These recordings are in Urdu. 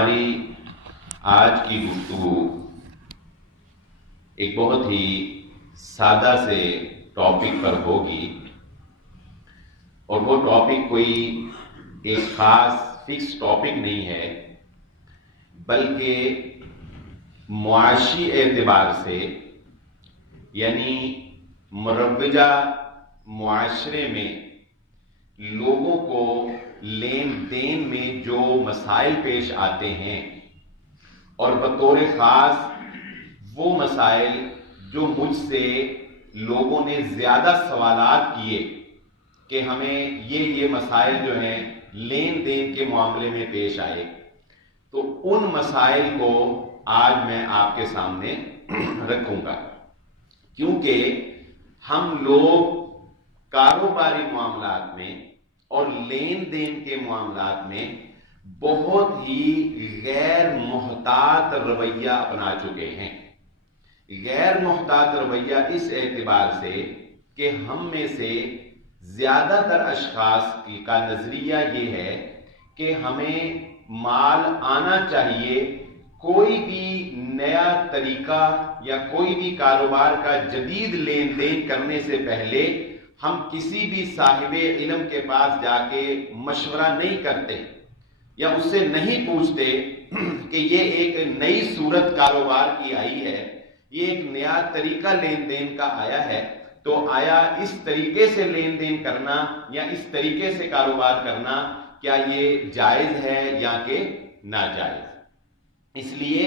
ہماری آج کی گفتگو ایک بہت ہی سادہ سے ٹاپک پر ہوگی، اور وہ ٹاپک کوئی ایک خاص فکس ٹاپک نہیں ہے، بلکہ معاشی اعتبار سے، یعنی مروجہ معاشرے میں لوگوں کو لین دین میں جو مسائل پیش آتے ہیں، اور بطور خاص وہ مسائل جو مجھ سے لوگوں نے زیادہ سوالات کیے کہ ہمیں یہ مسائل جو ہیں لین دین کے معاملے میں پیش آئے، تو ان مسائل کو آج میں آپ کے سامنے رکھوں گا، کیونکہ ہم لوگ کاروباری معاملات میں اور لین دین کے معاملات میں بہت ہی غیر محتاط رویہ اپنا چکے ہیں۔ غیر محتاط رویہ اس اعتبار سے کہ ہم میں سے زیادہ تر اشخاص کا نظریہ یہ ہے کہ ہمیں مال آنا چاہیے، کوئی بھی نیا طریقہ یا کوئی بھی کاروبار کا جدید لین دین کرنے سے پہلے ہم کسی بھی صاحب علم کے پاس جا کے مشورہ نہیں کرتے یا اس سے نہیں پوچھتے کہ یہ ایک نئی صورت کاروبار کی آئی ہے، یہ ایک نیا طریقہ لین دین کا آیا ہے، تو آیا اس طریقے سے لین دین کرنا یا اس طریقے سے کاروبار کرنا کیا یہ جائز ہے یا کہ ناجائز؟ اس لیے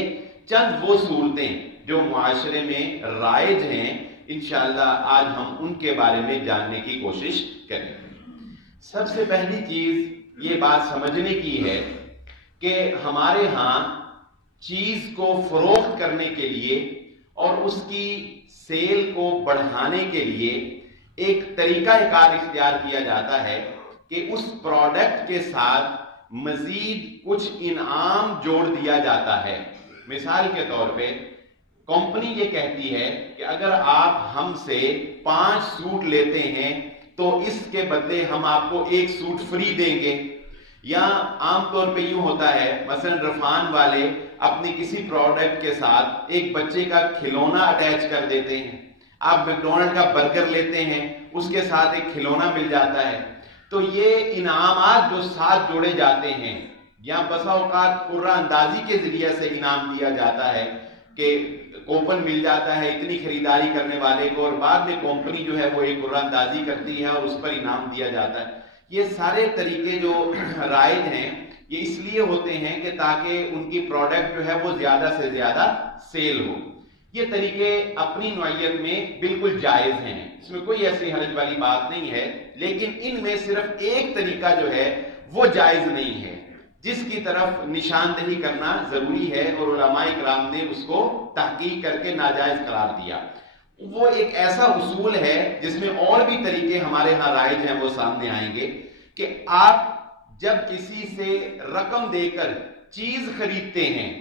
چند وہ صورتیں جو معاشرے میں رائج ہیں، انشاءاللہ آج ہم ان کے بارے میں جاننے کی کوشش کریں گے۔ سب سے پہلی چیز یہ بات سمجھنے کی ہے کہ ہمارے ہاں چیز کو فروخت کرنے کے لیے اور اس کی سیل کو بڑھانے کے لیے ایک طریقہ کار اختیار کیا جاتا ہے کہ اس پروڈکٹ کے ساتھ مزید کچھ انعام جوڑ دیا جاتا ہے۔ مثال کے طور پہ کمپنی یہ کہتی ہے کہ اگر آپ ہم سے 5 سوٹ لیتے ہیں تو اس کے بدلے ہم آپ کو 1 سوٹ فری دیں گے، یا عام طور پہ یوں ہوتا ہے، مثلا رفان والے اپنی کسی پروڈکٹ کے ساتھ ایک بچے کا کھلونا اٹیچ کر دیتے ہیں۔ آپ میکڈونلڈ کا برگر لیتے ہیں، اس کے ساتھ ایک کھلونا مل جاتا ہے۔ تو یہ انعامات جو ساتھ جوڑے جاتے ہیں، یا بسا اوقات قرعہ اندازی کے ذریعے سے انعام دیا جاتا ہے کہ کوپن مل جاتا ہے اتنی خریداری کرنے والے کو، اور بعد میں کمپنی جو ہے وہ ایک قرعہ اندازی کرتی ہے اور اس پر انعام دیا جاتا ہے۔ یہ سارے طریقے جو رائج ہیں یہ اس لیے ہوتے ہیں کہ تاکہ ان کی پروڈکٹ جو ہے وہ زیادہ سے زیادہ سیل ہو۔ یہ طریقے اپنی نوعیت میں بالکل جائز ہیں، اس میں کوئی ایسی حرج والی بات نہیں ہے، لیکن ان میں صرف ایک طریقہ جو ہے وہ جائز نہیں ہے، جس کی طرف نشاندہی کرنا ضروری ہے، اور علماء کرام نے اس کو تحقیق کر کے ناجائز قرار دیا۔ وہ ایک ایسا اصول ہے جس میں اور بھی طریقے ہمارے ہاں رائج ہیں، وہ سامنے آئیں گے کہ آپ جب کسی سے رقم دے کر چیز خریدتے ہیں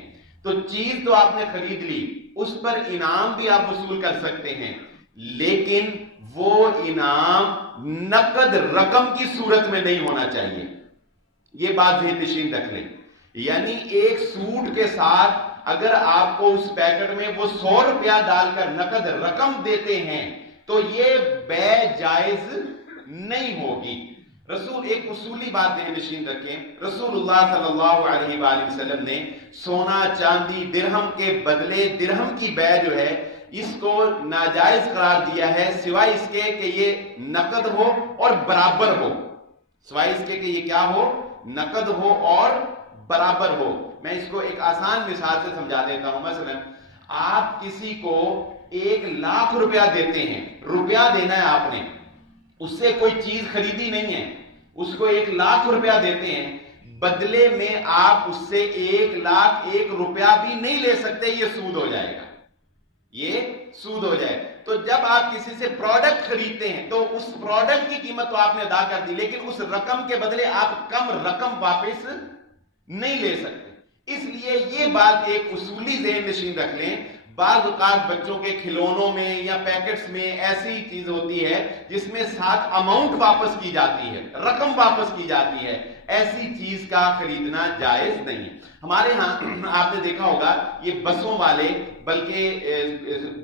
تو چیز تو آپ نے خرید لی، اس پر انعام بھی آپ وصول کر سکتے ہیں، لیکن وہ انعام نقد رقم کی صورت میں نہیں ہونا چاہیے۔ یہ بات ذہن نشین رکھ لیں، یعنی ایک سوٹ کے ساتھ اگر آپ کو اس پیکٹ میں وہ 100 روپیہ ڈال کر نقد رقم دیتے ہیں تو یہ بے جائز نہیں ہوگی۔ رسول ایک اصولی بات ذہن نشین رکھیں، رسول اللہ صلی اللہ علیہ وآلہ وسلم نے سونا چاندی درہم کے بدلے درہم کی بے جو ہے اس کو ناجائز قرار دیا ہے، سوائے اس کے کہ یہ نقد ہو اور برابر ہو، سوائے اس کے کہ یہ کیا ہو، نقد ہو اور برابر ہو۔ میں اس کو ایک آسان مثال سے سمجھا دیتا ہوں۔ مثلا آپ کسی کو 1 لاکھ روپیہ دیتے ہیں، روپیہ دینا ہے آپ نے، اس سے کوئی چیز خریدی نہیں ہے، اس کو 1 لاکھ روپیہ دیتے ہیں، بدلے میں آپ اس سے 1 لاکھ 1 روپیہ بھی نہیں لے سکتے، یہ سود ہو جائے گا، یہ سود ہو جائے۔ تو جب آپ کسی سے پروڈکٹ خریدتے ہیں تو اس پروڈکٹ کی قیمت تو آپ نے ادا کر دی، لیکن اس رقم کے بدلے آپ کم رقم واپس نہیں لے سکتے۔ اس لیے یہ بات ایک اصولی ذہن نشین رکھ لیں، بعض اوقات بچوں کے کھلونوں میں یا پیکٹس میں ایسی چیز ہوتی ہے جس میں ساتھ اماؤنٹ واپس کی جاتی ہے، رقم واپس کی جاتی ہے، ایسی چیز کا خریدنا جائز نہیں ہے. ہمارے ہاں آپ نے دیکھا ہوگا یہ بسوں والے، بلکہ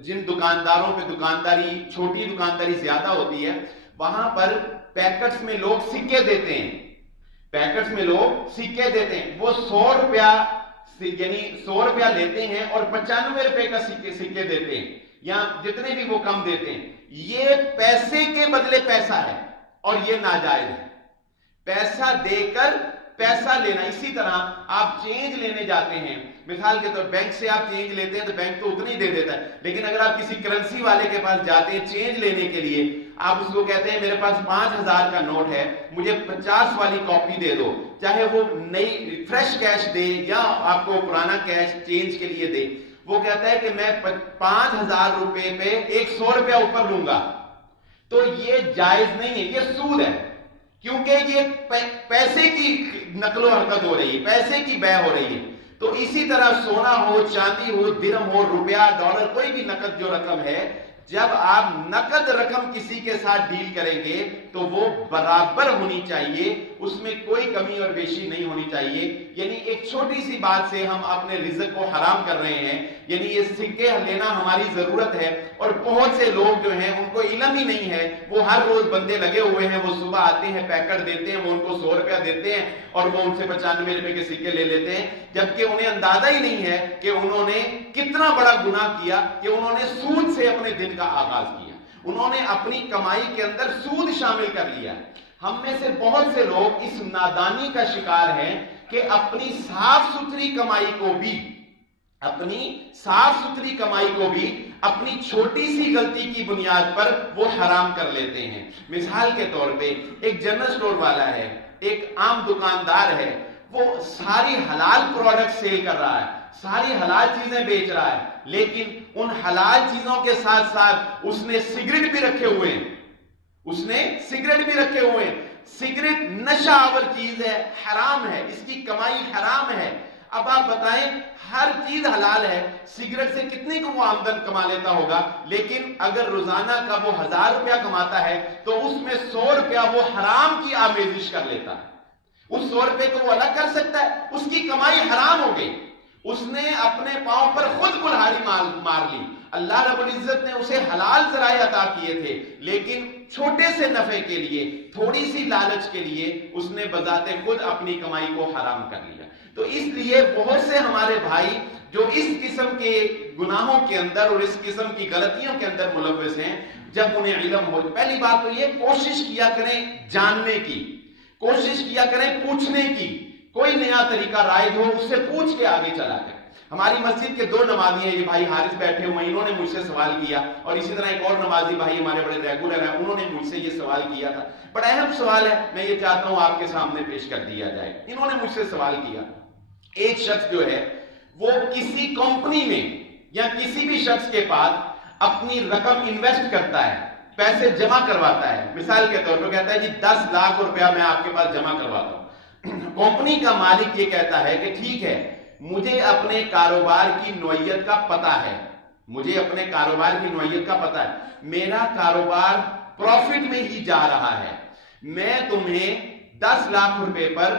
جن دکانداروں پہ دکانداری، چھوٹی دکانداری زیادہ ہوتی ہے، وہاں پر پیکٹس میں لوگ سکے دیتے ہیں، پیکٹس میں لوگ سکے دیتے ہیں. وہ 100 روپیہ یعنی 100 روپیہ لیتے ہیں اور 95 روپے کا سکے دیتے ہیں، یا جتنے بھی وہ کم دیتے ہیں. یہ پیسے کے بدلے پیسہ ہے اور یہ ناجائز ہے. پیسہ دے کر پیسہ لینا. اسی طرح آپ چینج لینے جاتے ہیں، مثال کے طور بینک سے آپ چینج لیتے ہیں تو بینک تو اتنی دے دیتا ہے، لیکن اگر آپ کسی کرنسی والے کے پاس جاتے ہیں چینج لینے کے لیے، آپ اس کو کہتے ہیں میرے پاس 5000 کا نوٹ ہے، مجھے 50 والی کاپی دے دو، چاہے وہ نئی فریش کیش دے یا آپ کو پرانا کیش چینج کے لیے دے، وہ کہتا ہے کہ میں 5000 روپے پہ 100 روپیہ اوپر لوں گا. تو یہ جائز نہیں ہے، یہ سود ہے، کیونکہ یہ پیسے کی نقل و حرکت ہو رہی ہے، پیسے کی بیع ہو رہی ہے. تو اسی طرح سونا ہو، چاندی ہو، درہم ہو، روپیہ، ڈالر، کوئی بھی نقد جو رقم ہے، جب آپ نقد رقم کسی کے ساتھ ڈیل کریں گے تو وہ برابر ہونی چاہیے، اس میں کوئی کمی اور بیشی نہیں ہونی چاہیے. یعنی ایک چھوٹی سی بات سے ہم اپنے رزق کو حرام کر رہے ہیں. یعنی یہ سکے لینا ہماری ضرورت ہے، اور بہت سے لوگ جو ہیں ان کو علم ہی نہیں ہے، وہ ہر روز بندے لگے ہوئے ہیں، وہ صبح آتے ہیں پیکٹ دیتے ہیں، وہ ان کو 100 روپیہ دیتے ہیں اور وہ ان سے 95 روپے کے سکے لے لیتے ہیں، جبکہ انہیں اندازہ ہی نہیں ہے کہ انہوں نے کتنا بڑا گناہ کیا کہ انہوں نے سود سے اپنے دن کا آغاز کیا، انہوں نے اپنی کمائی کے اندر سود شامل کر لیا. ہم میں سے بہت سے لوگ اس نادانی کا شکار ہیں کہ اپنی صاف ستھری کمائی کو بھی اپنی چھوٹی سی غلطی کی بنیاد پر وہ حرام کر لیتے ہیں. مثال کے طور پہ ایک جنرل سٹور والا ہے، ایک عام دکاندار ہے، وہ ساری حلال پروڈکٹ سیل کر رہا ہے، ساری حلال چیزیں بیچ رہا ہے، لیکن ان حلال چیزوں کے ساتھ ساتھ اس نے سگریٹ بھی رکھے ہوئے ہیں، سگریٹ نشہ آور چیز ہے، حرام ہے، اس کی کمائی حرام ہے. اب آپ بتائیں، ہر چیز حلال ہے، سگریٹ سے کتنی کو وہ آمدن کما لیتا ہوگا، لیکن اگر روزانہ کا وہ 1000 روپیہ کماتا ہے تو اس میں 100 روپیہ وہ حرام کی آمیزش کر لیتا ہے. اس 100 روپے کو وہ الگ کر سکتا ہے، اس کی کمائی حرام ہو گئی، اس نے اپنے پاؤں پر خود کلہاڑی مار لی. اللہ رب العزت نے اسے حلال ذرائع عطا کیے تھے، لیکن چھوٹے سے نفع کے لیے، تھوڑی سی لالچ کے لیے اس نے بذات خود اپنی کمائی کو حرام کر لیا. تو اس لیے بہت سے ہمارے بھائی جو اس قسم کے گناہوں کے اندر اور اس قسم کی غلطیوں کے اندر ملوث ہیں، جب انہیں علم ہو، پہلی بات تو یہ کوشش کیا کریں جاننے کی، کوشش کیا کریں پوچھنے کی. کوئی نیا طریقہ رائج ہو اس سے پوچھ کے آگے چلا جائے. ہماری مسجد کے 2 نمازی ہیں، یہ بھائی حارث بیٹھے ہوئے ہیں، انہوں نے مجھ سے سوال کیا، اور اسی طرح ایک اور نمازی بھائی ہمارے بڑے ریگولر ہیں، انہوں نے مجھ سے یہ سوال کیا تھا. بڑا اہم سوال ہے، میں یہ چاہتا ہوں آپ کے سامنے پیش کر دیا جائے. انہوں نے مجھ سے سوال کیا، ایک شخص جو ہے وہ کسی کمپنی میں یا کسی بھی شخص کے پاس اپنی رقم انویسٹ کرتا ہے، پیسے جمع کرواتا ہے. مثال کے طور پر کہتا ہے جی 10 لاکھ روپیہ میں آپ کے پاس جمع کرواتا ہوں. کمپنی کا مالک یہ کہتا ہے کہ ٹھیک ہے، مجھے اپنے کاروبار کی نوعیت کا پتہ ہے، میرا کاروبار پروفٹ میں ہی جا رہا ہے، میں تمہیں 10 لاکھ روپے پر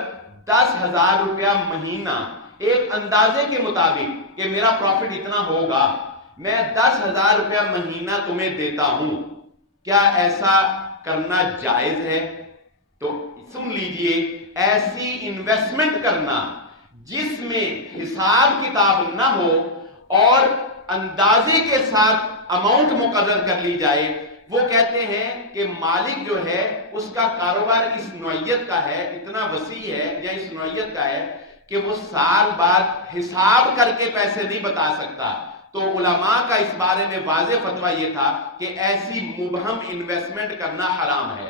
10,000 روپیہ مہینہ ایک اندازے کے مطابق کہ میرا پروفٹ اتنا ہوگا، میں 10,000 روپیہ مہینہ تمہیں دیتا ہوں، کیا ایسا کرنا جائز ہے؟ تو سن لیجئے، ایسی انویسٹمنٹ کرنا جس میں حساب کتاب نہ ہو اور اندازے کے ساتھ اماؤنٹ مقرر کر لی جائے، وہ کہتے ہیں کہ مالک جو ہے اس کا کاروبار اس نوعیت کا ہے، اتنا وسیع ہے یا اس نوعیت کا ہے کہ وہ سال بعد حساب کر کے پیسے نہیں بتا سکتا. تو علماء کا اس بارے میں واضح فتویٰ یہ تھا کہ ایسی مبہم انویسٹمنٹ کرنا حرام ہے،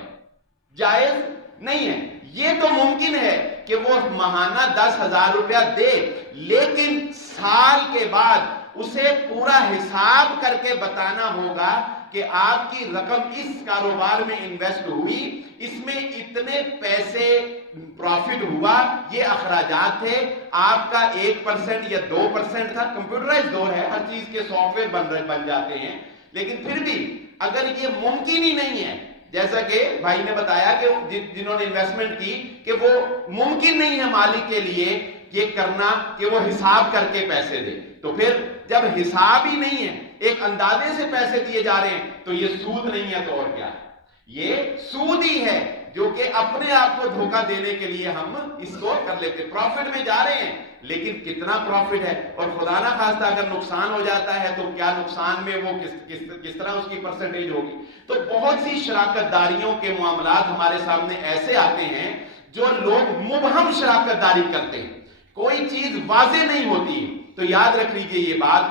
جائز نہیں ہے. یہ تو ممکن ہے کہ وہ ماہانہ 10,000 روپیہ دے، لیکن سال کے بعد اسے پورا حساب کر کے بتانا ہوگا کہ آپ کی رقم اس کاروبار میں انویسٹ ہوئی، اس میں اتنے پیسے پروفٹ ہوا، یہ اخراجات تھے، آپ کا 1% یا 2% تھا. کمپیوٹرائز دور ہے، ہر چیز کے سافٹ ویئر بن جاتے ہیں، لیکن پھر بھی اگر یہ ممکن ہی نہیں ہے جیسا کہ بھائی نے بتایا کہ جنہوں نے انویسٹمنٹ کی کہ وہ ممکن نہیں ہے مالک کے لیے یہ کرنا کہ وہ حساب کر کے پیسے دے. تو پھر جب حساب ہی نہیں ہے, ایک اندازے سے پیسے دیے جا رہے ہیں, تو یہ سود نہیں ہے تو اور کیا ہے؟ یہ سود ہی ہے جو کہ اپنے آپ کو دھوکہ دینے کے لیے ہم اس کو کر لیتے. پروفٹ میں جا رہے ہیں لیکن کتنا پروفٹ ہے, اور خدا نہ خواستہ اگر نقصان ہو جاتا ہے تو کیا نقصان میں وہ کس طرح اس کی پرسنٹیج ہوگی. تو بہت سی شراکت داریوں کے معاملات ہمارے سامنے ایسے آتے ہیں جو لوگ مبہم شراکت داری کرتے ہیں, کوئی چیز واضح نہیں ہوتی. تو یاد رکھ لیجیے یہ بات,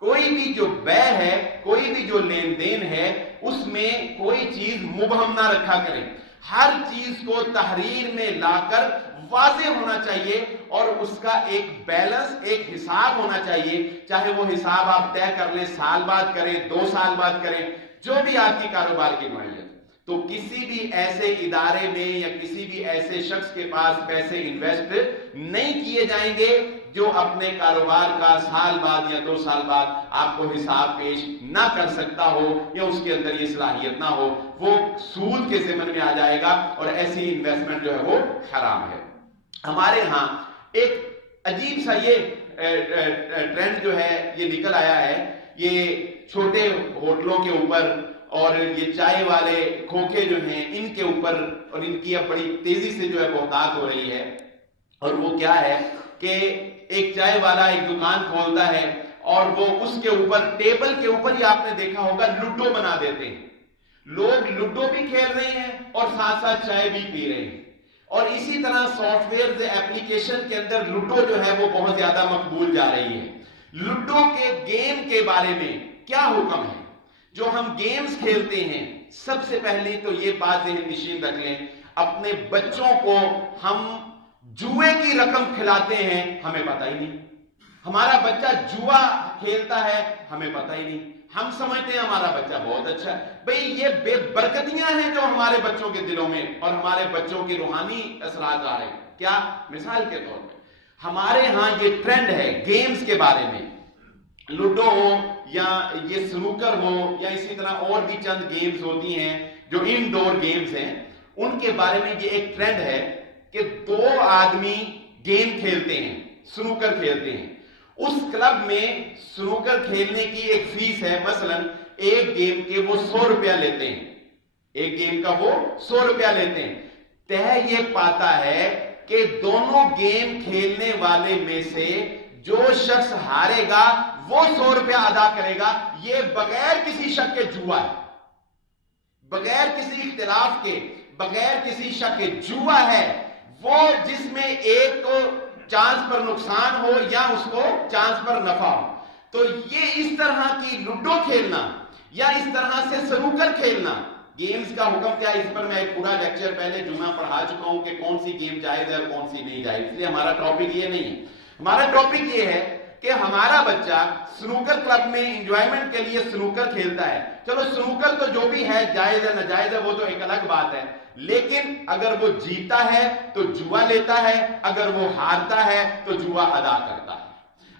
کوئی بھی جو بے ہے, کوئی بھی جو لین دین ہے, اس میں کوئی چیز مبہم نہ رکھا کریں. ہر چیز کو تحریر میں لا کر واضح ہونا چاہیے, اور اس کا ایک بیلنس, ایک حساب ہونا چاہیے. چاہے وہ حساب آپ طے کر لیں, سال بعد کریں, 2 سال بعد کریں, جو بھی آپ کی کاروبار کی نوعیت. تو کسی بھی ایسے ادارے میں یا کسی بھی ایسے شخص کے پاس پیسے انویسٹ نہیں کیے جائیں گے جو اپنے کاروبار کا سال بعد یا 2 سال بعد آپ کو حساب پیش نہ کر سکتا ہو, یا اس کے اندر یہ صلاحیت نہ ہو. وہ سود کے ضمن میں آ جائے گا, اور ایسی انویسٹمنٹ جو ہے وہ حرام ہے. ہمارے ہاں ایک عجیب سا یہ ٹرینڈ جو ہے یہ نکل آیا ہے, یہ چھوٹے ہوٹلوں کے اوپر اور یہ چائے والے کھوکھے جو ہیں ان کے اوپر, اور ان کی اب بڑی تیزی سے جو ہے بہتات ہو رہی ہے. اور وہ کیا ہے کہ ایک چائے والا ایک دکان کھولتا ہے, اور وہ اس کے اوپر, ٹیبل کے اوپر ہی آپ نے دیکھا ہوگا, لوڈو بنا دیتے ہیں. لوگ لوڈو بھی کھیل رہے ہیں اور ساتھ ساتھ چائے بھی پی رہے ہیں. اور اسی طرح سافٹ ویئر ایپلیکیشن کے اندر لوڈو جو ہے وہ بہت زیادہ مقبول جا رہی ہے. لوڈو کے گیم کے بارے میں کیا حکم ہے؟ جو ہم گیمز کھیلتے ہیں, سب سے پہلے تو یہ بات ذہن نشین رکھ لیں, اپنے بچوں کو ہم جوئے کی رقم کھلاتے ہیں, ہمیں پتہ ہی نہیں. ہمارا بچہ جوا کھیلتا ہے, ہمیں پتہ ہی نہیں. ہم سمجھتے ہیں ہمارا بچہ بہت اچھا ہے. بھئی یہ بے برکتیاں ہیں جو ہمارے بچوں کے دلوں میں اور ہمارے بچوں کی روحانی اثرات آ رہے ہیں. کیا مثال کے طور پہ ہمارے ہاں یہ ٹرینڈ ہے گیمز کے بارے میں, لوڈو ہو یا یہ سنوکر ہو یا اسی طرح اور بھی چند گیمز ہوتی ہیں جو انڈور گیمز ہیں, ان کے بارے میں یہ ایک ٹرینڈ ہے کہ 2 آدمی گیم کھیلتے ہیں, سنوکر کھیلتے ہیں. اس کلب میں سنوکر کھیلنے کی ایک فیس ہے, مثلا ایک گیم کے وہ 100 روپیہ لیتے ہیں, ایک گیم کا وہ 100 روپیہ لیتے ہیں. طے یہ پاتا ہے کہ دونوں گیم کھیلنے والے میں سے جو شخص ہارے گا وہ 100 روپیہ ادا کرے گا. یہ بغیر کسی شک کے جوا ہے, بغیر کسی اختلاف کے, بغیر کسی شک کے جوا ہے. وہ جس میں ایک کو چانس پر نقصان ہو یا اس کو چانس پر نفع ہو. تو یہ اس طرح کی لوڈو کھیلنا یا اس طرح سے سنوکر کھیلنا, گیمز کا حکم کیا ہے, اس پر میں ایک پورا لیکچر پہلے جمعہ پڑھا چکا ہوں کہ کون سی گیم جائز ہے اور کون سی نہیں جائز. اس لیے ہمارا ٹاپک یہ نہیں ہے. ہمارا ٹاپک یہ ہے کہ ہمارا بچہ سنوکر کلب میں انجوائمنٹ کے لیے سنوکر کھیلتا ہے. چلو سنوکر تو جو بھی ہے, جائز ہے ناجائز ہے وہ تو ایک الگ بات ہے, لیکن اگر وہ جیتا ہے تو جوا لیتا ہے, اگر وہ ہارتا ہے تو جوا ادا کرتا ہے.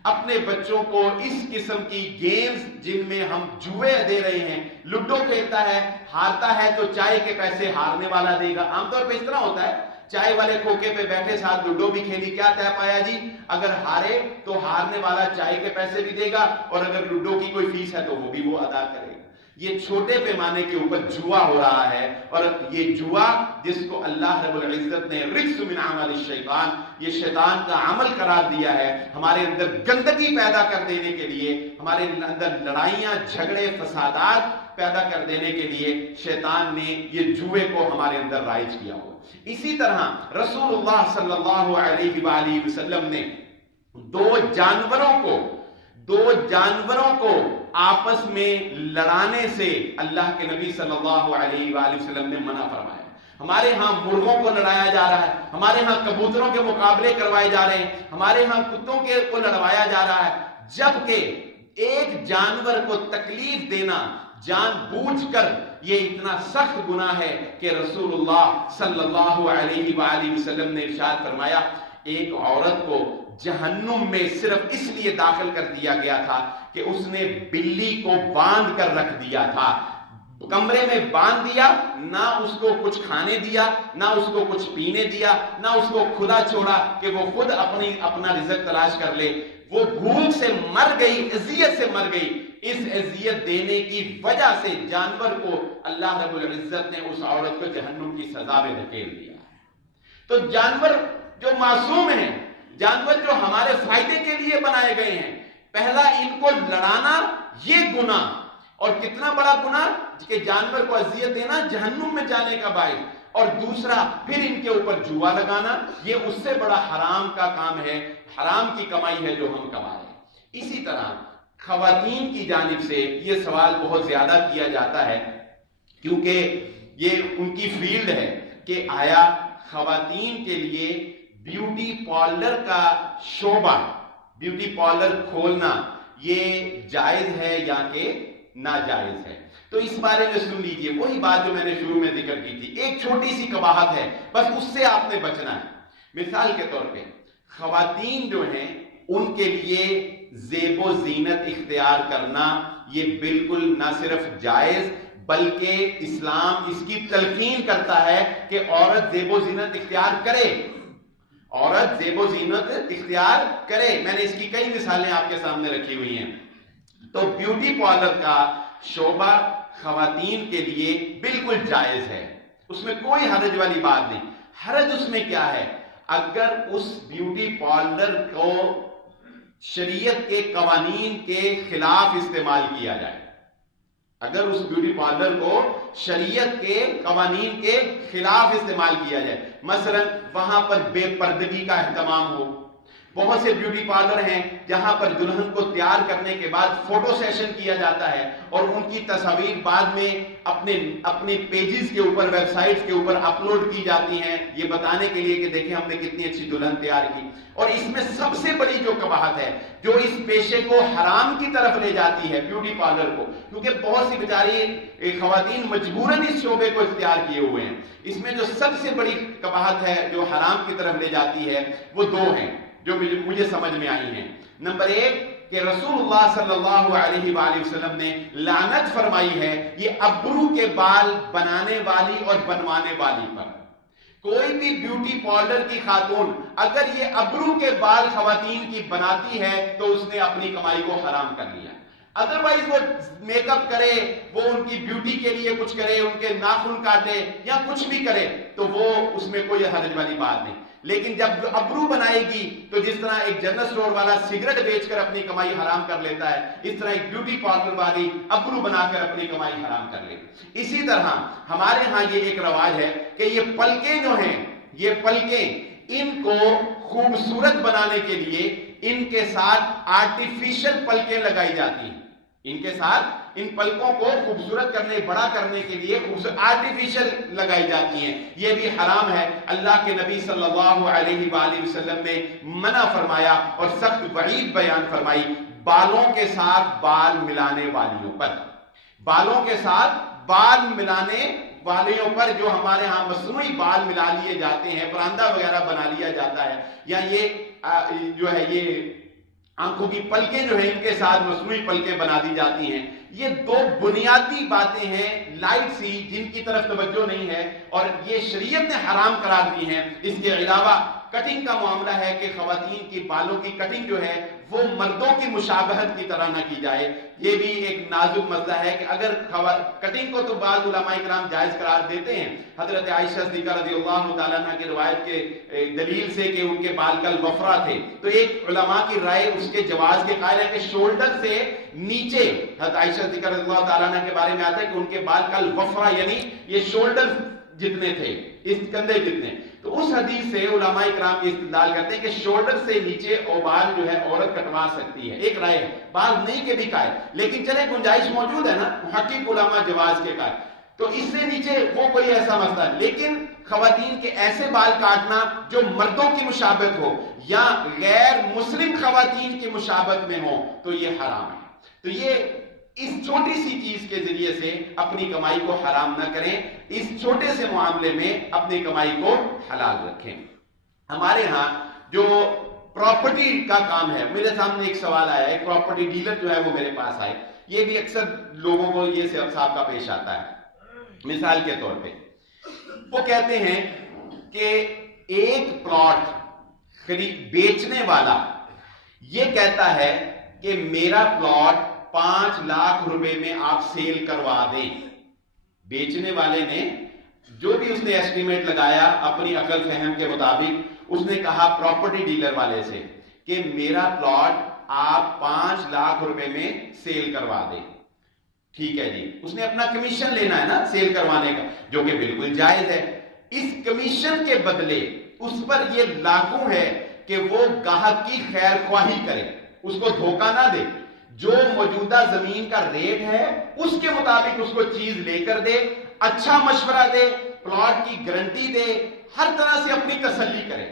اپنے بچوں کو اس قسم کی گیمز جن میں ہم جوئے دے رہے ہیں, لوڈو کھیلتا ہے, ہارتا ہے تو چائے کے پیسے ہارنے والا دے گا. عام طور پہ اس طرح ہوتا ہے, چائے والے کھوکے پہ بیٹھے ساتھ لوڈو بھی کھیلی, کیا طے پایا جی, اگر ہارے تو ہارنے والا چائے کے پیسے بھی دے گا, اور اگر لوڈو کی کوئی فیس ہے تو وہ بھی وہ ادا کرے گا. یہ چھوٹے پیمانے کے اوپر جوا ہو رہا ہے, اور یہ جوا جس کو اللہ رب العزت نے رجس من عمل الشیطان, یہ شیطان کا عمل قرار دیا ہے, ہمارے اندر گندگی پیدا کر دینے کے لیے, ہمارے اندر لڑائیاں جھگڑے فسادات پیدا کر دینے کے لیے شیطان نے یہ جوئے کو ہمارے اندر رائج کیا ہو. اسی طرح رسول اللہ صلی اللہ علیہ وآلہ وسلم نے 2 جانوروں کو آپس میں لڑانے سے اللہ کے نبی صلی اللہ علیہ وآلہ وسلم نے منع فرمایا. ہمارے ہاں مرغوں کو لڑایا جا رہا ہے, ہمارے ہاں کبوتروں کے مقابلے کروائے جا رہے ہیں, ہمارے ہاں کتوں کو لڑوایا جا رہا ہے, جبکہ ایک جانور کو تکلیف دینا جان بوجھ کر یہ اتنا سخت گناہ ہے کہ رسول اللہ صلی اللہ علیہ وآلہ وسلم نے ارشاد فرمایا, ایک عورت کو جہنم میں صرف اس لیے داخل کر دیا گیا تھا کہ اس نے بلی کو باندھ کر رکھ دیا تھا. کمرے میں باندھ دیا، نہ اس کو کچھ کھانے دیا، نہ اس کو کچھ پینے دیا، نہ اس کو کھلا چھوڑا کہ وہ خود اپنا رزق تلاش کر لے. وہ بھوک سے مر گئی، اذیت سے مر گئی. اس اذیت دینے کی وجہ سے جانور کو اللہ رب العزت نے اس عورت کو جہنم کی سزا میں دھکیل دیا. تو جانور جو معصوم ہیں، جانور جو ہمارے فائدے کے لیے بنائے گئے ہیں، پہلا ان کو لڑانا یہ گناہ، اور کتنا بڑا گناہ کہ جانور کو اذیت دینا جہنم میں جانے کا باعث، اور دوسرا پھر ان کے اوپر جوا لگانا، یہ اس سے بڑا حرام کا کام ہے، حرام کی کمائی ہے جو ہم کما رہے ہیں. اسی طرح خواتین کی جانب سے یہ سوال بہت زیادہ کیا جاتا ہے، کیونکہ یہ ان کی فیلڈ ہے کہ آیا خواتین کے لیے بیوٹی پارلر کا شعبہ، بیوٹی پارلر کھولنا یہ جائز ہے یا کہ ناجائز ہے. تو اس بارے میں سن لیجئے وہی بات جو میں نے شروع میں ذکر کی تھی. ایک چھوٹی سی قباحت ہے، بس اس سے آپ نے بچنا ہے. مثال کے طور پہ خواتین جو ہیں ان کے لیے زیب و زینت اختیار کرنا یہ بالکل نہ صرف جائز بلکہ اسلام اس کی تلقین کرتا ہے کہ عورت زیب و زینت اختیار کرے، عورت زیب و زینت اختیار کرے. میں نے اس کی کئی مثالیں آپ کے سامنے رکھی ہوئی ہیں. تو بیوٹی پارلر کا شعبہ خواتین کے لیے بالکل جائز ہے، اس میں کوئی حرج والی بات نہیں. حرج اس میں کیا ہے؟ اگر اس بیوٹی پارلر کو شریعت کے قوانین کے خلاف استعمال کیا جائے، اگر اس بیوٹی پارلر کو شریعت کے قوانین کے خلاف استعمال کیا جائے، مثلا وہاں پر بے پردگی کا اہتمام ہو. بہت سے بیوٹی پارلر ہیں جہاں پر دلہن کو تیار کرنے کے بعد فوٹو سیشن کیا جاتا ہے اور ان کی تصاویر بعد میں اپنے پیجز کے اوپر، ویب سائٹس کے اوپر اپلوڈ کی جاتی ہیں، یہ بتانے کے لیے کہ دیکھیں ہم نے کتنی اچھی دلہن تیار کی. اور اس میں سب سے بڑی جو قباحت ہے جو اس پیشے کو حرام کی طرف لے جاتی ہے بیوٹی پارلر کو، کیونکہ بہت سی بیچاری خواتین مجبوراً اس شعبے کو اختیار کیے ہوئے ہیں. اس میں جو سب سے بڑی قباحت ہے جو حرام کی طرف لے جاتی ہے وہ دو ہیں جو مجھے سمجھ میں آئی ہیں. نمبر ایک کہ رسول اللہ صلی اللہ علیہ وآلہ وسلم نے لعنت فرمائی ہے یہ ابرو کے بال بنانے والی اور بنوانے والی پر. کوئی بھی بیوٹی پارلر کی خاتون اگر یہ ابرو کے بال خواتین کی بناتی ہے تو اس نے اپنی کمائی کو حرام کر لیا. ادروائز وہ میک اپ کرے، وہ ان کی بیوٹی کے لیے کچھ کرے، ان کے ناخن کاٹے یا کچھ بھی کرے تو وہ اس میں کوئی حرج والی بات نہیں. لیکن جب ابرو بنائے گی تو جس طرح ایک جنرل اسٹور والا سگریٹ بیچ کر اپنی کمائی حرام کر لیتا ہے، اس طرح ایک بیوٹی پارلر والی ابرو بنا کر اپنی کمائی حرام کر لے. اسی طرح ہمارے ہاں یہ ایک رواج ہے کہ یہ پلکیں جو ہیں، یہ پلکیں ان کو خوبصورت بنانے کے لیے ان کے ساتھ آرٹیفیشل پلکیں لگائی جاتی ہیں. ان کے ساتھ ان پلکوں کو خوبصورت کرنے، بڑا کرنے کے لیے آرٹیفیشل لگائی جاتی ہیں. یہ بھی حرام ہے. اللہ کے نبی صلی اللہ علیہ وآلہ وسلم نے منع فرمایا اور سخت وعید بیان فرمائی بالوں کے ساتھ بال ملانے والیوں پر. بالوں کے ساتھ بال ملانے والیوں پر جو ہمارے ہاں مصنوعی بال ملا لیے جاتے ہیں، پراندہ وغیرہ بنا لیا جاتا ہے، یا یہ جو ہے یہ آنکھوں کی پلکیں جو ہیں ان کے ساتھ مصنوعی پلکیں بنا دی جاتی ہیں. یہ دو بنیادی باتیں ہیں لائٹ سی جن کی طرف توجہ نہیں ہے اور یہ شریعت نے حرام قرار دی ہیں. اس کے علاوہ کٹنگ کا معاملہ ہے کہ خواتین کی بالوں کی کٹنگ جو ہے وہ مردوں کی مشابہت کی طرح نہ کی جائے. یہ بھی ایک نازک مسئلہ ہے کہ اگر کٹنگ کو تو بعض علماء کرام جائز قرار دیتے ہیں. حضرت عائشہ صدیقہ رضی اللہ تعالیٰ عنہ کی روایت کے دلیل سے کہ ان کے بال کل وفرا تھے، تو ایک علماء کی رائے اس کے جواز کے قائل ہے کہ شولڈر سے نیچے، حضرت عائشہ صدیقہ رضی اللہ تعالیٰ عنہ کے بارے میں آتا ہے کہ ان کے بال کل وفرا یعنی یہ شولڈر جتنے تھے، اس کندھے جتنے. تو اس حدیث سے علماء کرام یہ استدلال کرتے ہیں کہ شولڈر سے نیچے بال جو ہے عورت کٹوا سکتی ہے. ایک رائے ہے، بال نہیں کے بھی قائل، لیکن چلے گنجائش موجود ہے نا، محقق علماء جواز کے قائل. تو اس سے نیچے وہ کوئی ایسا مسئلہ ہے. لیکن خواتین کے ایسے بال کاٹنا جو مردوں کی مشابہت ہو یا غیر مسلم خواتین کی مشابہت میں ہو تو یہ حرام ہے. تو یہ اس چھوٹی سی چیز کے ذریعے سے اپنی کمائی کو حرام نہ کریں، اس چھوٹے سے معاملے میں اپنی کمائی کو حلال رکھیں. ہمارے ہاں جو پراپرٹی کا کام ہے، میرے سامنے ایک سوال آیا ہے، ایک پراپرٹی ڈیلر جو ہے وہ میرے پاس آئے یہ بھی اکثر لوگوں کو یہ سابقہ پیش آتا ہے۔ مثال کے طور پہ وہ کہتے ہیں کہ ایک پلاٹ بیچنے والا یہ کہتا ہے کہ میرا پلاٹ 5 لاکھ روپے میں آپ سیل کروا دیں۔ بیچنے والے نے جو بھی اس نے ایسٹیمیٹ لگایا اپنی عقل فہم کے مطابق، اس نے کہا پراپرٹی ڈیلر والے سے کہ میرا پلاٹ آپ 5 لاکھ روپے میں سیل کروا دیں۔ ٹھیک ہے جی، اس نے اپنا کمیشن لینا ہے نا سیل کروانے کا، جو کہ بالکل جائز ہے۔ اس کمیشن کے بدلے اس پر یہ لاگو ہے کہ وہ گاہک کی خیر خواہی کرے، اس کو دھوکہ نہ دے، جو موجودہ زمین کا ریٹ ہے اس کے مطابق اس کو چیز لے کر دے، اچھا مشورہ دے، پلاٹ کی گارنٹی دے، ہر طرح سے اپنی تسلی کرے۔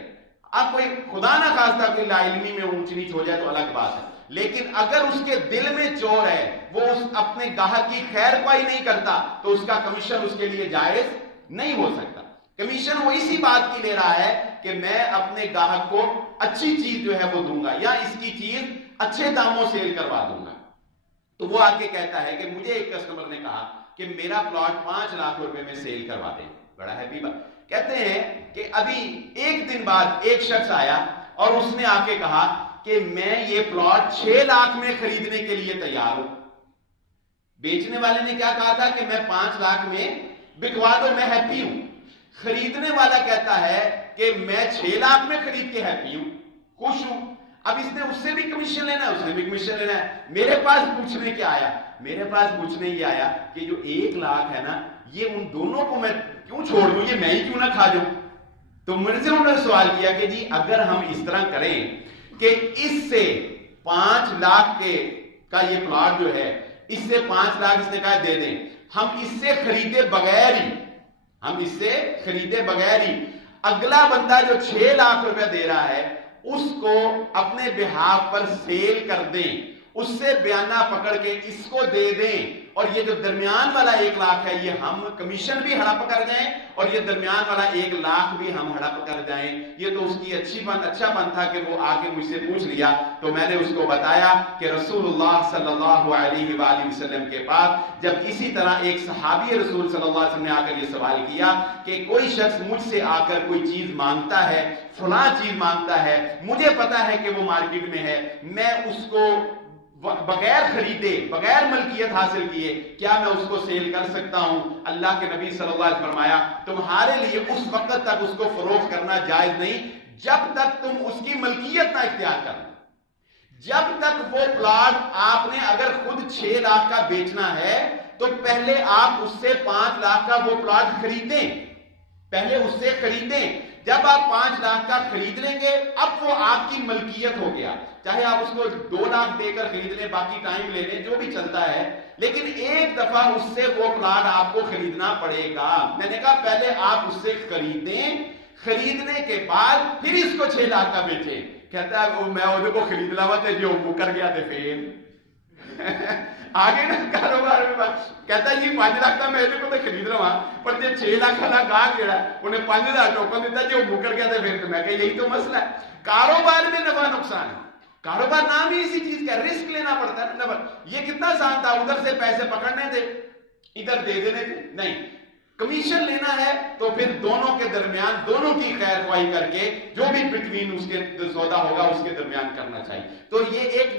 اب کوئی خدا نہ خواستہ کوئی لا علمی میں اونچ نیچ ہو جائے تو الگ بات ہے، لیکن اگر اس کے دل میں چور ہے، وہ اپنے گاہک کی خیر خواہی نہیں کرتا، تو اس کا کمیشن اس کے لیے جائز نہیں ہو سکتا۔ کمیشن وہ اسی بات کی لے رہا ہے کہ میں اپنے گاہک کو اچھی چیز جو ہے وہ دوں گا، یا اس کی چیز اچھے داموں سیل کروا دوں گا۔ تو وہ آ کے کہتا ہے کہ مجھے ایک کسٹمر نے کہا کہ میرا پلاٹ 5 لاکھ روپے میں سیل کروا دیں۔ بڑا ہیپی بات۔ کہتے ہیں کہ ابھی ایک دن بعد ایک شخص آیا اور اس نے آ کے کہا کہ میں یہ پلاٹ 6 لاکھ میں خریدنے کے لیے تیار ہوں۔ بیچنے والے نے کیا کہا تھا کہ میں 5 لاکھ میں بکوا دو، میں ہیپی ہوں۔ خریدنے والا کہتا ہے کہ میں 6 لاکھ میں خرید کے ہیپی ہوں، خوش ہوں۔ اب اس نے اس سے بھی کمیشن لینا ہے، اس نے بھی کمیشن لینا ہے۔ میرے پاس پوچھنے کیا آیا؟ میرے پاس پوچھنے یہ آیا کہ جو 1 لاکھ ہے نا، یہ ان دونوں کو میں کیوں چھوڑ دوں، یہ میں ہی کیوں نہ کھا جاؤں؟ تو مجھ سے انہوں نے سوال کیا کہ جی اگر ہم اس طرح کریں کہ اس سے 5 لاکھ کا یہ پلاٹ جو ہے، اس سے 5 لاکھ اس نے کہا دے دیں، ہم اس سے خریدے بغیر ہی اگلا بندہ جو 6 لاکھ روپے دے رہا ہے اس کو اپنے بہاف پر سیل کر دیں، اس سے بیانہ پکڑ کے اس کو دے دیں، اور یہ جو درمیان والا 1 لاکھ ہے یہ ہم کمیشن بھی ہڑپ کر جائیں، اور یہ درمیان والا 1 لاکھ بھی ہم ہڑپ کر جائیں۔ یہ تو اس کی اچھا پن تھا کہ وہ آ کے مجھ سے پوچھ لیا، تو میں نے اس کو بتایا کہ رسول اللہ صلی اللہ علیہ وآلہ وسلم کے پاس جب اسی طرح ایک صحابی رسول صلی اللہ علیہ وسلم نے آ کر یہ سوال کیا کہ کوئی شخص مجھ سے آ کر کوئی چیز مانگتا ہے، فلاں چیز مانگتا ہے، مجھے پتا ہے کہ وہ مارکیٹ میں ہے، میں اس کو بغیر خریدے، بغیر ملکیت حاصل کیے کیا میں اس کو سیل کر سکتا ہوں؟ اللہ کے نبی صلی اللہ علیہ وسلم فرمایا تمہارے لیے اس وقت تک اس کو فروخت کرنا جائز نہیں جب تک تم اس کی ملکیت نہ اختیار کرو۔ جب تک وہ پلاٹ آپ نے اگر خود 6 لاکھ کا بیچنا ہے تو پہلے آپ اس سے 5 لاکھ کا وہ پلاٹ خریدیں، پہلے اس سے خریدیں۔ جب آپ 5 لاکھ کا خرید لیں گے اب وہ آپ کی ملکیت ہو گیا، چاہے آپ اس کو 2 لاکھ دے کر خرید لیں، باقی ٹائم لے لیں، جو بھی چلتا ہے، لیکن ایک دفعہ اس سے وہ پلاٹ آپ کو خریدنا پڑے گا۔ میں نے کہا پہلے آپ اس سے خریدیں، خریدنے کے بعد پھر اس کو 6 لاکھ کا بیچیں۔ کہتا ہے میں وہ کو خرید لا تھا جو مکر گیا تھے پھر آگے نا کاروبار میں کہتا ہے جی 5 لاکھ کا میں کو تو خرید رہا ہوں، پر جو 6 لاکھ کا گاہک جڑا انہیں 5,000 ٹوکن دیتا جو مکر گیا تھا پھر، تو میں کہ یہی تو مسئلہ ہے۔ کاروبار میں نفع نقصان ہے، کاروبار نام ہی اسی چیز کا، رسک لینا پڑتا ہے نا۔ یہ کتنا آسان تھا، ادھر سے پیسے پکڑنے تھے ادھر دے دینے تھے، نہیں، کمیشن لینا ہے تو پھر دونوں کے درمیان دونوں کی خیر خواہی کر کے جو بھی بٹوین اس کے سودا ہوگا اس کے درمیان کرنا چاہیے۔ تو یہ ایک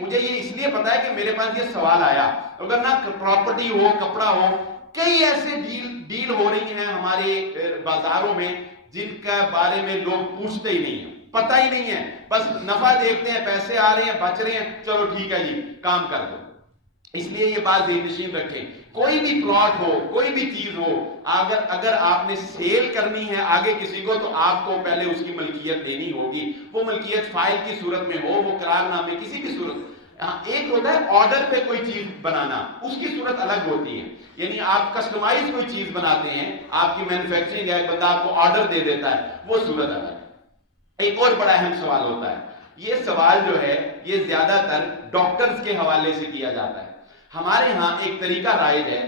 مجھے یہ اس لیے پتا ہے کہ میرے پاس یہ سوال آیا، اگر نہ پراپرٹی ہو، کپڑا ہو، کئی ایسے ڈیل ہو رہی ہیں ہمارے بازاروں میں جن کا بارے میں لوگ پوچھتے ہی نہیں ہیں، پتہ ہی نہیں ہے، بس نفع دیکھتے ہیں، پیسے آ رہے ہیں، بچ رہے ہیں، چلو ٹھیک ہے جی کام کر دو۔ اس لیے یہ بات ذہن نشین رکھیں، کوئی بھی پلاٹ ہو، کوئی بھی چیز ہو، اگر آپ نے سیل کرنی ہے آگے کسی کو تو آپ کو پہلے اس کی ملکیت لینی ہوگی، وہ ملکیت فائل کی صورت میں ہو، وہ قرار نامے کسی بھی صورت۔ ایک ہوتا ہے آرڈر پہ کوئی چیز بنانا، اس کی صورت الگ ہوتی ہے، یعنی آپ کسٹمائز کوئی چیز بناتے ہیں، آپ کی مینوفیکچرنگ ہے، بندہ آپ کو آرڈر دے دیتا ہے، وہ صورت الگ ہے۔ ایک اور بڑا اہم سوال ہوتا ہے، یہ سوال جو ہے یہ زیادہ تر ڈاکٹرز کے حوالے سے کیا جاتا ہے۔ ہمارے ہاں ایک طریقہ رائج ہے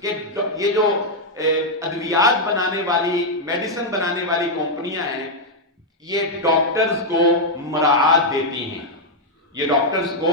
کہ یہ جو ادویات بنانے والی، میڈیسن بنانے والی کمپنیاں ہیں، یہ ڈاکٹرز کو مراعات دیتی ہیں، یہ ڈاکٹرز کو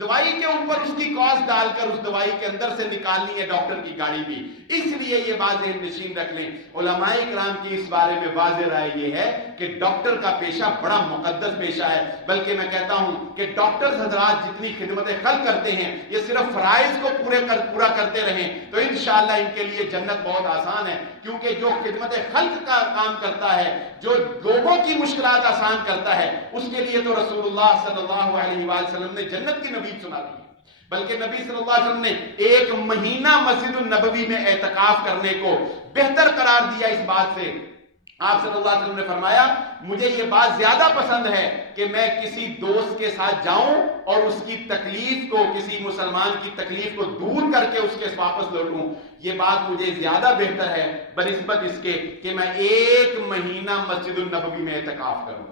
دوائی کے اوپر اس کی کاسٹ ڈال کر اس دوائی کے اندر سے نکالنی ہے ڈاکٹر کی گاڑی بھی. اس لیے یہ بات ذہن نشین رکھ لیں, علماء کرام کی اس بارے میں واضح رائے یہ ہے کہ ڈاکٹر کا پیشہ بڑا مقدس پیشہ ہے. بلکہ میں کہتا ہوں کہ ڈاکٹر حضرات جتنی خدمت خلق کرتے ہیں, یہ صرف فرائض کو پورا کرتے رہیں تو انشاءاللہ ان کے لیے جنت بہت آسان ہے. کیونکہ جو خدمت خلق کا کام کرتا ہے, جو لوگوں کی مشکلات آسان کرتا ہے, اس کے لیے تو رسول اللہ صلی اللہ علیہ وآلہ وسلم نے جنت کی نوید سنا دی ہے. بلکہ نبی صلی اللہ علیہ وسلم نے 1 مہینہ مسجد النبوی میں اعتکاف کرنے کو بہتر قرار دیا اس بات سے. آپ صلی اللہ علیہ وسلم نے فرمایا مجھے یہ بات زیادہ پسند ہے کہ میں کسی دوست کے ساتھ جاؤں اور اس کی تکلیف کو, کسی مسلمان کی تکلیف کو دور کر کے اس کے واپس لوٹوں. یہ بات مجھے زیادہ بہتر ہے بنسبت اس کے کہ میں 1 مہینہ مسجد النبوی میں اعتکاف کروں.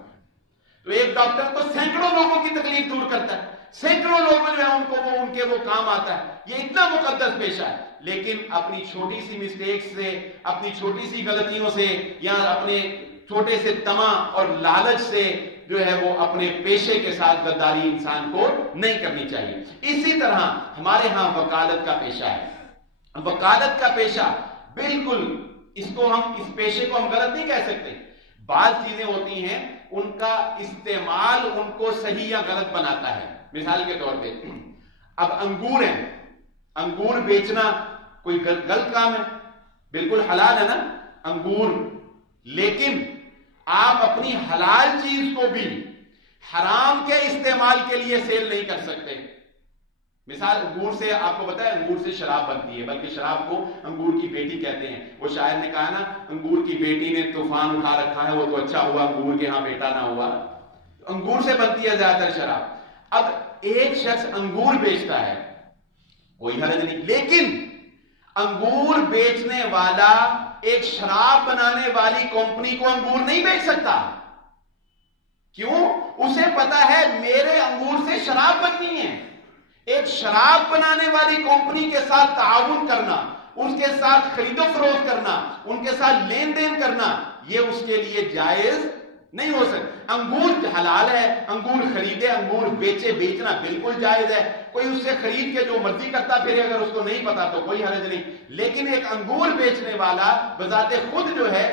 تو ایک ڈاکٹر تو سینکڑوں لوگوں کی تکلیف دور کرتا ہے, سینکڑوں لوگ جو ہیں ان کے وہ کام آتا ہے. یہ اتنا مقدس پیشہ ہے. لیکن اپنی چھوٹی سی مسٹیک سے, اپنی چھوٹی سی غلطیوں سے, یا اپنے چھوٹے سے طمع اور لالچ سے جو ہے وہ اپنے پیشے کے ساتھ غداری انسان کو نہیں کرنی چاہیے. اسی طرح ہمارے ہاں وکالت کا پیشہ ہے. وکالت کا پیشہ بالکل اس پیشے کو ہم غلط نہیں کہہ سکتے. بعض چیزیں ہوتی ہیں ان کا استعمال ان کو صحیح یا غلط بناتا ہے. مثال کے طور پہ اب انگور ہیں, انگور بیچنا کوئی غلط کام ہے؟ بالکل حلال ہے نا انگور. لیکن آپ اپنی حلال چیز کو بھی حرام کے استعمال کے لیے سیل نہیں کر سکتے. مثال انگور سے, آپ کو پتا ہے انگور سے شراب بنتی ہے, بلکہ شراب کو انگور کی بیٹی کہتے ہیں. وہ شاعر نے کہا نا انگور کی بیٹی نے طوفان اٹھا رکھا ہے, وہ تو اچھا ہوا انگور کے ہاں بیٹا نہ ہوا. انگور سے بنتی ہے زیادہ تر شراب. اب ایک شخص انگور بیچتا ہے, کوئی حرج نہیں, لیکن انگور بیچنے والا ایک شراب بنانے والی کمپنی کو انگور نہیں بیچ سکتا. کیوں؟ اسے پتا ہے میرے انگور سے شراب بننی ہے. ایک شراب بنانے والی کمپنی کے ساتھ تعاون کرنا, اس کے ساتھ خرید و فروخت کرنا, ان کے ساتھ لین دین کرنا, یہ اس کے لیے جائز نہیں ہو سکتا. انگور حلال ہے, انگور خریدے, انگور بیچے, بیچنا بالکل جائز ہے. کوئی اس سے خرید کے جو مرضی کرتا پھر اگر اس کو نہیں پتا تو کوئی حرج نہیں. لیکن ایک انگور بیچنے والا بذات خود جو ہے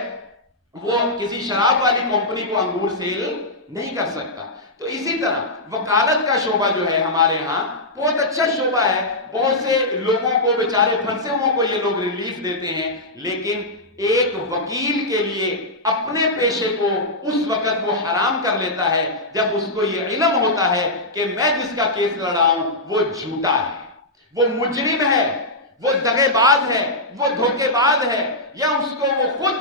وہ کسی شراب والی کمپنی کو انگور سیل نہیں کر سکتا. تو اسی طرح وکالت کا شعبہ جو ہے ہمارے ہاں بہت اچھا شعبہ ہے. بہت سے لوگوں کو, بیچارے پھنسے ہوئے کو یہ لوگ ریلیف دیتے ہیں. لیکن ایک وکیل کے لیے اپنے پیشے کو اس وقت وہ حرام کر لیتا ہے جب اس کو یہ علم ہوتا ہے کہ میں جس کا کیس لڑاؤں وہ جھوٹا ہے, وہ مجرم ہے, وہ دغے باز ہے, وہ دھوکے باز ہے, یا اس کو وہ خود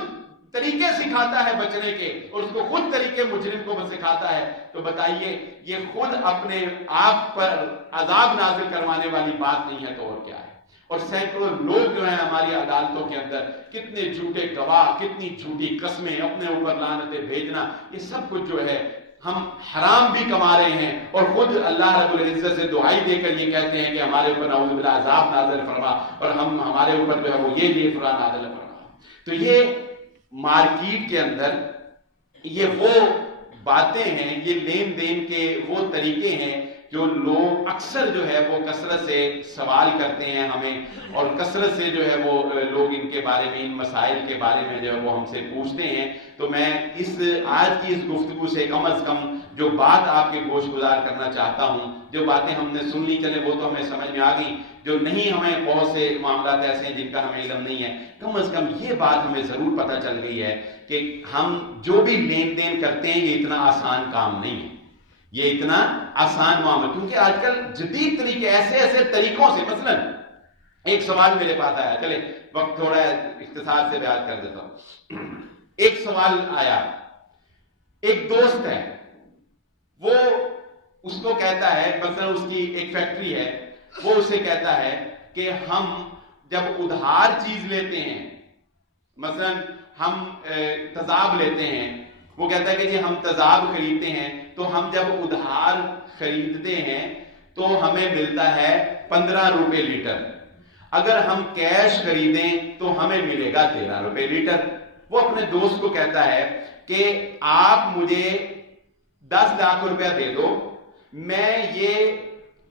طریقے سکھاتا ہے بچنے کے اور اس کو خود طریقے مجرم کو سکھاتا ہے. تو بتائیے یہ خود اپنے آپ پر عذاب نازل کروانے والی بات نہیں ہے تو اور کیا ہے. اور سینکڑوں لوگ جو ہیں ہماری عدالتوں کے اندر کتنے جھوٹے گواہ, کتنی جھوٹی قسمیں, اپنے اوپر لعنتیں بھیجنا, یہ سب کچھ جو ہے ہم حرام بھی کما رہے ہیں اور خود اللہ رب العزت سے دعائی دے کر یہ کہتے ہیں کہ ہمارے اوپر نعوذ باللہ عذاب نازل فرما, اور ہمارے اوپر جو ہے وہ یہ فرمان نازل فرما. تو یہ مارکیٹ کے اندر یہ وہ باتیں ہیں, یہ لین دین کے وہ طریقے ہیں جو لوگ اکثر جو ہے وہ کثرت سے سوال کرتے ہیں ہمیں, اور کثرت سے جو ہے وہ لوگ ان کے بارے میں, ان مسائل کے بارے میں جو ہے وہ ہم سے پوچھتے ہیں. تو میں آج کی اس گفتگو سے کم از کم جو بات آپ کے گوش گزار کرنا چاہتا ہوں, جو باتیں ہم نے سن لی چلے وہ تو ہمیں سمجھ میں آ گئی, جو نہیں ہمیں بہت سے معاملات ایسے ہیں جن کا ہمیں علم نہیں ہے, کم از کم یہ بات ہمیں ضرور پتہ چل گئی ہے کہ ہم جو بھی لین دین کرتے ہیں یہ اتنا آسان کام نہیں ہے, یہ اتنا آسان معاملہ. کیونکہ آج کل جدید طریقے ایسے طریقوں سے, مثلا ایک سوال میرے پاس آیا, چلے وقت تھوڑا اختصار سے بیان کر دیتا ہوں. ایک سوال آیا, ایک دوست ہے, وہ اس کو کہتا ہے, مثلا اس کی ایک فیکٹری ہے, وہ اسے کہتا ہے کہ ہم جب ادھار چیز لیتے ہیں, مثلا ہم تذاب لیتے ہیں, وہ کہتا ہے کہ جی ہم تذاب خریدتے ہیں تو ہم جب ادھار خریدتے ہیں تو ہمیں ملتا ہے 15 روپے لیٹر, اگر ہم کیش خریدیں تو ہمیں ملے گا 13 روپے لیٹر. وہ اپنے دوست کو کہتا ہے کہ آپ مجھے 10 لاکھ روپیہ دے دو, میں یہ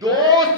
2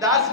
10